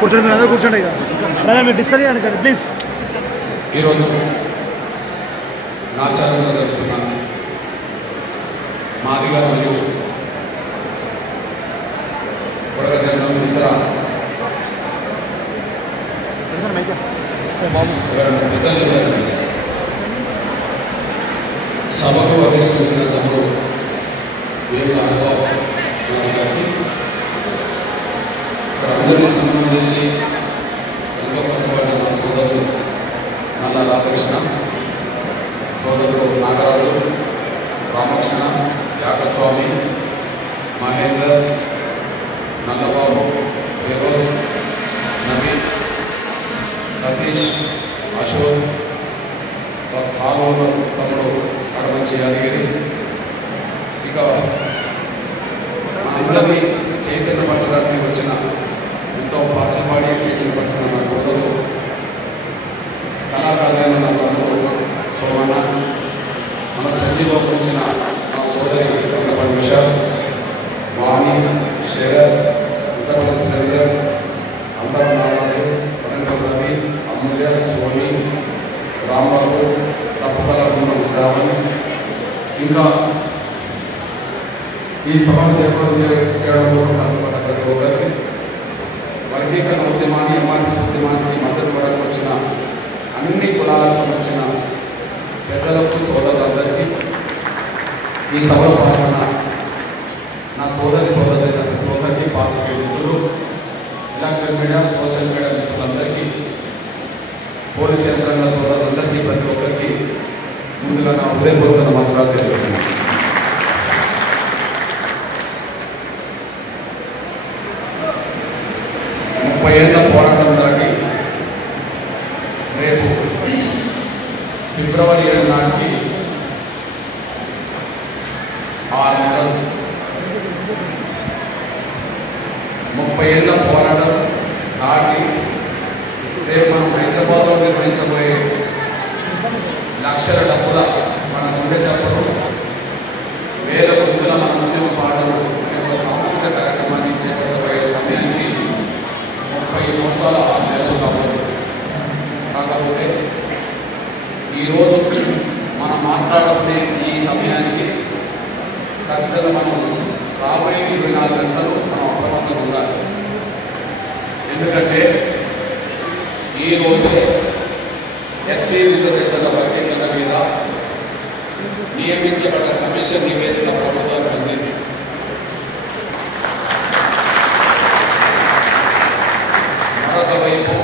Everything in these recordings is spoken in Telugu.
కూర్చోండి, మీరు అందరూ కూర్చోండి. ఇక మీరు డిస్కస్ చేయండి ప్లీజ్. ఈరోజు నాచారంలో జరుగుతున్న మాదిగ మరియు పొడగ జనం ఇతర పెద్దలు సభకు అధ్యక్షించిన తమ్ముడు వేల అనుభవం గారికి ఇక్కడ అందరినీ సన్మానం చేసి ఎంతో కష్టపడిన మా సోదరులు నల్ల రామకృష్ణ, సోదరుడు నాగరాజు, రామకృష్ణ, యాగస్వామి, మహేందర్, నల్లబాబు, ఫిరోజ్, నబీ, సతీష్, అశోక్, పాల్గొన్న తమ్ముడు కడమంచి యాదగిరి, ఇక అందరినీ చైతన్యపరచడానికి వచ్చిన ఎంతో పాటలు పాడి చైతన్యపరిచిన నా సోదరులు కళాకారులైన నా తమ్ముడు సోమన్న, మన సంధిలోకి వచ్చిన నా సోదరి కొండపల్లి విశాల్, వాణి, శరత్, ఉత్తరపల్లి సురేందర్, అందరం నారాజు, వరంగల్ రవి, అమూల్య, సోని, రాంబాబు, తప్పకల బృందం శ్రావణ్, ఇంకా ఈ సభను చేయడం కోసం కష్టపడ్డ ప్రతి ఒక్కరికి, వర్గీకరణ ఉద్యమాన్ని, ఎంఆర్పీఎస్ ఉద్యమానికి మద్దతు ఇవ్వడానికి వచ్చిన అన్ని కులాలకు సంబంధించిన పెద్దలకు, సోదరులందరికీ, ఈ సభలో పాల్గొన్న నా సోదరులైన ప్రతి ఒక్కరికి, పాత్రికేయ మిత్రులు, ఎలక్ట్రిక్ మీడియా, సోషల్ మీడియా మిత్రులందరికీ, పోలీస్ యంత్రాంగ సోదరులందరికీ, ప్రతి ఒక్కరికి ముందుగా నా హృదయపూర్వక నమస్కారాలు తెలుస్తున్నాను. ఏళ్ల పోరాటం దాటి రేపు ఫిబ్రవరి 7 నాటికి 6 నెలలు, 30 ఏళ్ల పోరాటం దాటి రేపు మనం హైదరాబాద్లో నిర్వహించబోయే లక్షల డబ్బుల మన గుండె చప్పలు, వేల కొద్దుల మన ఉద్యమ పాటలు అనే ఒక సాంస్కృతిక కార్యక్రమాన్ని చేపట్టబోయే సమయానికి 30 సంవత్సరాల 6 నెలలు కాకపోతే ఈరోజు మనం మాట్లాడుకునే ఈ సమయానికి ఖచ్చితంగా మనం రాబోయే 24 గంటలు మనం అప్రమత్తంగా ఉండాలి. ఎందుకంటే ఈరోజే ఎస్సీ రిజర్వేషన్ల వర్గీకరణ మీద నియమించబడ్డ కమిషన్ నివేదిక ప్రభుత్వానికి అందింది. మరొక వైపు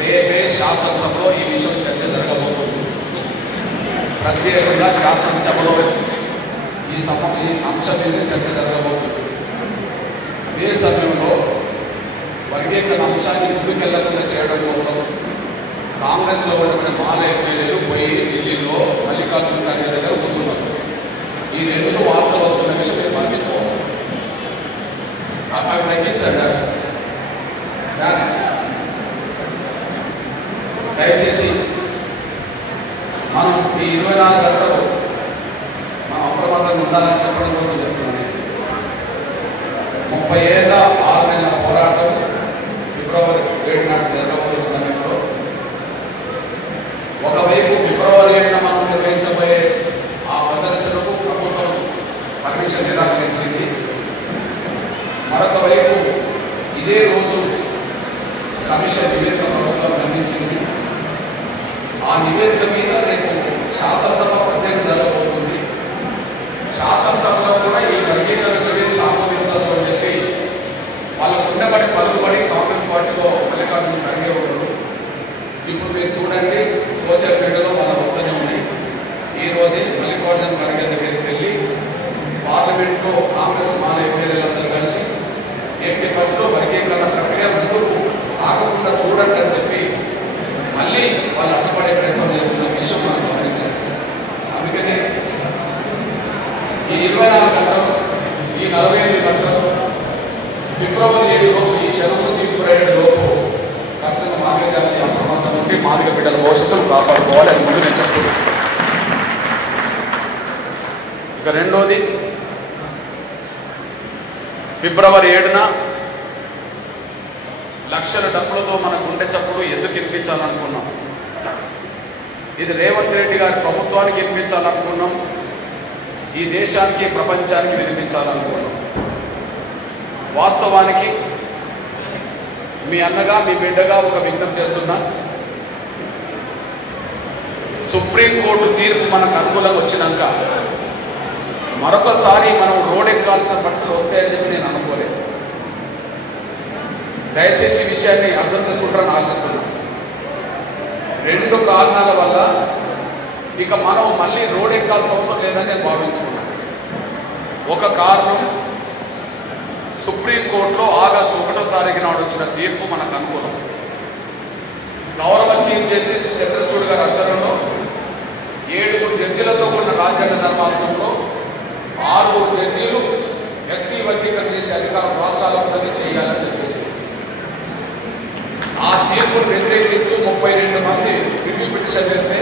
రేపే శాసనసభలో ఈ విషయం చర్చ జరగబోతుంది. ప్రత్యేకంగా శాసనసభలో ఈ అంశం మీద చర్చ జరగబోతుంది. అదే సమయంలో వర్గీకరణ అంశాన్ని ముందుకెళ్లకుండా చేయడం కోసం కాంగ్రెస్లో ఉన్న మాల ఎమ్మెల్యేలు పోయి ఢిల్లీలో మల్లికార్జున ఖర్గే దగ్గర కూర్చున్నారు. ఈ 2 వార్తలు వస్తున్న విషయం మీరు మర్చిపోవాలి. అవి తగ్గించండి. దయచేసి మనం ఈ 24 గంటలు మనం అప్రమత్తంగా ఉండాలని చెప్పడం కోసం చెప్తున్నాను. 30 ఏళ్ల 6 నెలల పోరాటం ఫిబ్రవరి 7 నాటి జరగబోతున్న సమయంలో ఒకవైపు ఫిబ్రవరి 7న మనం నిర్వహించబోయే ఆ ప్రదర్శనకు ప్రభుత్వం పర్మిషన్ నిరాకరించింది. మరొక వైపు ఇదే రోజు కమిషన్ నివేదిక ప్రభుత్వం అందించింది. ఆ నివేదిక మీద రేపు శాసనసభ ప్రత్యేకంగా జరగబోతుంది. శాసనసభలో కూడా ఈ వర్గీకరణ నివేదిక ఆమోదించాలని చెప్పి వాళ్ళకు ఉండబడి పలుకుబడి కాంగ్రెస్ పార్టీలో మల్లికార్జున ఖర్గే ఉన్నారు. ఇప్పుడు మీరు చూడండి, సోషల్ మీడియాలో వాళ్ళ వద్దనే ఉన్నాయి. ఈరోజే మల్లికార్జున ఖర్గే దగ్గరికి వెళ్ళి పార్లమెంట్లో కాంగ్రెస్ మాల ఎమ్మెల్యేలందరూ కలిసి 80% వర్గీకరణ ప్రక్రియ ముందుకు సాగకుండా చూడండి అని చెప్పి మళ్ళీ వాళ్ళు అడ్డుపడే ప్రయత్నం చేస్తున్న విషయం మనం గమనించాలి. అందుకనే ఈ 24 గంటలు, ఈ 45 గంటలు ఫిబ్రవరి 7 లోపు, ఈ క్షణం నుంచి ఫిబ్రవరి 7 లోపు ఖచ్చితంగా మాదిగ జాతి అప్రమత్తం నుండి మాదిగ బిడ్డల భవిష్యత్తును కాపాడుకోవాలి. అది ముందు నేను చెప్తున్నాను. ఇక రెండోది, ఫిబ్రవరి 7న లక్షల డబ్బులతో మన గుండె చప్పుడు ఎందుకు వినిపించాలనుకున్నాం? ఇది రేవంత్ రెడ్డి గారి ప్రభుత్వానికి వినిపించాలనుకున్నాం, ఈ దేశానికి ప్రపంచానికి వినిపించాలనుకున్నాం. వాస్తవానికి మీ అన్నగా మీ బిడ్డగా ఒక విజ్ఞప్తి చేస్తున్నా, సుప్రీంకోర్టు తీర్పు మనకు అనుకూలంగా వచ్చినాక మరొకసారి మనం రోడ్ ఎక్కాల్సిన పరిస్థితులు వస్తాయని చెప్పి నేను అనుకోలేదు. దయచేసి ఈ విషయాన్ని అర్థం చేసుకుంటారని ఆశిస్తున్నాను. 2 కారణాల వల్ల ఇక మనం మళ్ళీ రోడ్ ఎక్కాల్సిన అవసరం లేదని నేను భావించుకున్నాను. ఒక కారణం, సుప్రీంకోర్టులో ఆగస్టు 1వ తారీఖు నాడు వచ్చిన తీర్పు మనకు అనుకూలం. గౌరవ చీఫ్ జస్టిస్ చంద్రచూడ్ గారి ఆధ్వర్యంలో 7 జడ్జిలతో కూడిన రాజ్యాంగ ధర్మాసనంలో 6 జడ్జీలు ఎస్సీ వర్గీకరణ చేసే అధికారం రాష్ట్రాలకు ఉన్నది చేయాలని చెప్పేసి ఆ తీర్పును వ్యతిరేకిస్తూ 32 మంది రివ్యూ పిటిషన్ చేస్తే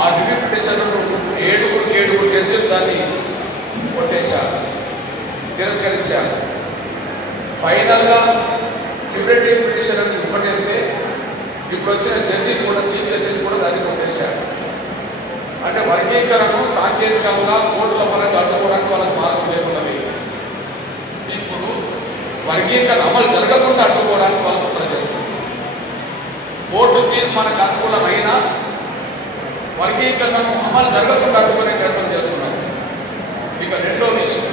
ఆ రివ్యూ పిటిషన్ 7 జడ్జిలు దాన్ని కొట్టేశారు, తిరస్కరించారు. ఫైనల్గా క్యూరేటివ్ పిటిషన్ అని ఇవ్వటైతే ఇప్పుడు వచ్చిన జడ్జిలు కూడా చీఫ్ జస్టిస్ కూడా దాన్ని కొట్టేశారు. అంటే వర్గీకరణను సాంకేతికంగా కోర్టుల పరంగా అడ్డుకోవడానికి వాళ్ళకి మార్గం లేకున్నవి. ఇప్పుడు వర్గీకరణ అమలు జరగకుండా అడ్డుకోవడానికి వాళ్ళకు ప్రజలు కోర్టు తీర్పు మనకు అనుకూలమైన వర్గీకరణను అమలు జరగకుండా అడ్డుకునే ప్రయత్నం చేస్తున్నారు. ఇక రెండో విషయం,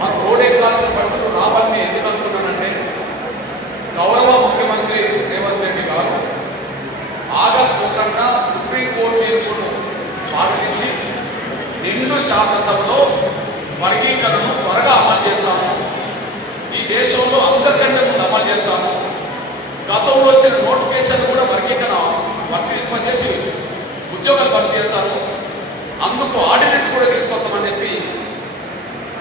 మనం రోడ్ ఎక్కాల్సిన పరిస్థితులు రావాలని ఎందుకు అనుకున్నానంటే, గౌరవ ముఖ్యమంత్రి రేవంత్ రెడ్డి గారు ఆగస్టు 1న సుప్రీంకోర్టు తీర్పును స్వాగతించి నిండు శాసనసభలో వర్గీకరణను త్వరగా అమలు చేస్తాము, ఈ దేశంలో అందరికంటే ముందు అమలు చేస్తాము, గతంలో వచ్చిన నోటిఫికేషన్ కూడా వర్గీకరణ వర్తింపజేసి ఉద్యోగాలు భర్తీ చేస్తాము, అందుకు ఆర్డినెన్స్ కూడా తీసుకొస్తామని చెప్పి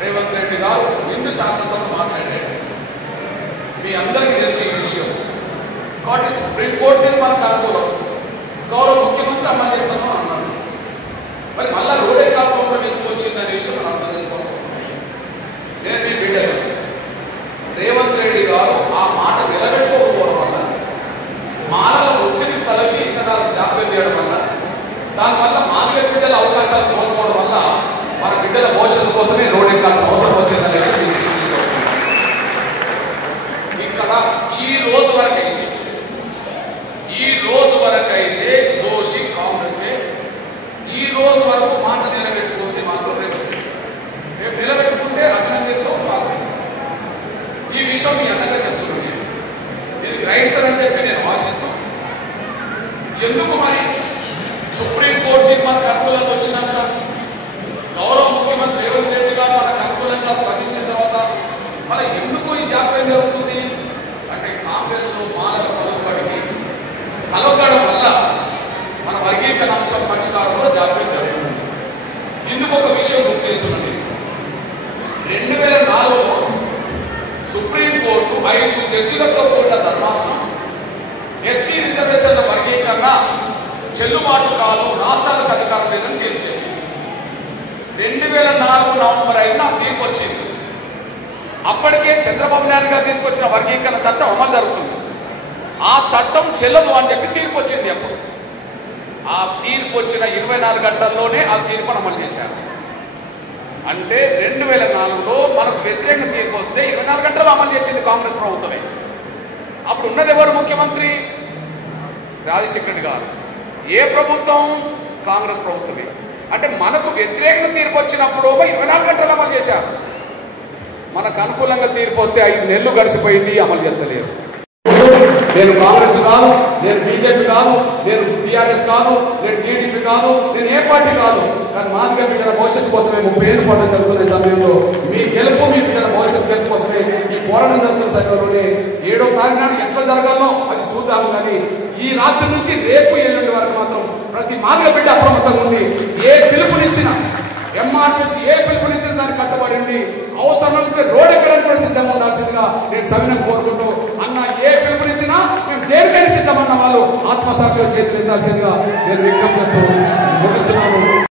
రేవంత్ రెడ్డి గారు నిండు శాసనసభలో మాట్లాడారు. మీ అందరికీ తెలిసి ఈ విషయం. కాబట్టి సుప్రీంకోర్టు తీర్పు మనకు అనుకూలం, గౌరవ ముఖ్యమంత్రి అమలు చేస్తాము అన్నాడు. మరి మళ్ళీ రోడ్ ఎక్కాల్సిన అవసరం ఎందుకు వచ్చిందనే విషయం మనం అర్థం చేసుకోవాల్సి వస్తుంది. నేను మీ బిడ్డలు రేవంత్ రెడ్డి గారు ఆ మాట నిలబెట్టుకోకపోవడం వల్ల, మానవ ఒత్తిడి తలకి ఇంతకాలం జాప్యం చేయడం వల్ల, దానివల్ల మానవ బిడ్డల అవకాశాలు కోల్పోవడం వల్ల మన బిడ్డల భవిష్యత్తు కోసమే రోడ్ ఎక్కాల్సిన అవసరం వచ్చిందనే విషయం ఇక్కడ ఈ రోజు వరకైతే దోషి కాంగ్రెసే. ఈ రోజు వరకు మాట నిలబెట్టుకుంది మాత్రం రేపు నిలబెట్టుకుంటే అభినందితో స్వాగతం. ఈ విషయం మీ అందరిగా చెప్తున్నాను. ఇది గ్రహిస్తారని చెప్పి నేను ఆశిస్తాను. ఎందుకు మరి సుప్రీంకోర్టు మనకు అనుకూలంగా వచ్చినాక, గౌరవ ముఖ్యమంత్రి రేవంత్ రెడ్డి గారు మనకు అనుకూలంగా స్పందించిన తర్వాత మళ్ళీ ఎందుకు ఈ జాప్యం జరుగుతుంది అంటే, కాంగ్రెస్లో మానవ పలుకుబడికి కలవడం వల్ల మన వర్గీకరణ అంశం పరిష్కారంలో జాప్యం జరుగుతుంది. ఇందుకు ఒక విషయం గుర్తు చేస్తున్నాను. 2004లో సుప్రీంకోర్టు 5 జడ్జిలతో కూడిన ధర్మాసనం ఎస్సీ రిజర్వేషన్ల వర్గీకరణ చెల్లుబాటు కాదు, రాష్ట్రాలకు అధికారం లేదని తీర్పు. 2004 నవంబర్ 5న తీర్పు వచ్చింది. అప్పటికే చంద్రబాబు నాయుడు గారు తీసుకొచ్చిన వర్గీకరణ చట్టం అమలు జరుగుతుంది. ఆ చట్టం చెల్లదు అని చెప్పి తీర్పు వచ్చింది. అప్పుడు ఆ తీర్పు వచ్చిన 24 గంటల్లోనే ఆ తీర్పును అమలు చేశారు. అంటే 2004లో మనకు వ్యతిరేక తీర్పు వస్తే 24 గంటల్లో అమలు చేసింది కాంగ్రెస్ ప్రభుత్వమే. అప్పుడు ఉన్నది ఎవరు ముఖ్యమంత్రి? రాజశేఖర రెడ్డి గారు. ఏ ప్రభుత్వం? కాంగ్రెస్ ప్రభుత్వమే. అంటే మనకు వ్యతిరేక తీర్పు వచ్చినప్పుడు 24 గంటలు అమలు చేశారు. మనకు అనుకూలంగా తీర్పు వస్తే 5 నెలలు గడిచిపోయింది, అమలు చేస్తలేరు. నేను కాంగ్రెస్ కాదు, నేను బీజేపీ కాదు, నేను టీఆర్ఎస్ కాదు, నేను టీడీపీ కాదు, నేను ఏ పార్టీ కాదు. కానీ మాదిగా బిడ్డల భవిష్యత్తు కోసమే 30 ఏళ్ళు పాటు జరుగుతున్న సమయంలో మీ గెలుపు, మీ బిడ్డల భవిష్యత్తు గెలుపు కోసమే ఈ పోరాటం జరుగుతున్న సమయంలోనే 7వ తారీఖు నాడు ఎట్లా జరగాలో అది చూద్దాము. కానీ ఈ రాత్రి నుంచి రేపు ఎల్లుండి వరకు మాత్రం ప్రతి మాదిగా బిడ్డ అప్రమత్తంగా ఉండి ఏ పిలుపునిచ్చినా, ఎంఆర్పీసీ ఏ పిలుపునిచ్చిన దానికి కట్టుబడి అవసరమైతే రోడ్ ఎక్కడానికి కూడా సిద్ధంగా ఉండాల్సిందిగా నేను సవినం కోరుకుంటూ, అన్న ఏ పిలుపునిచ్చినా మేము దేనికైనా సిద్ధమన్న వాళ్ళు ఆత్మసాక్షిగా చేతులు ఎత్తాల్సిందిగా నేను విజ్ఞప్తి చేస్తూ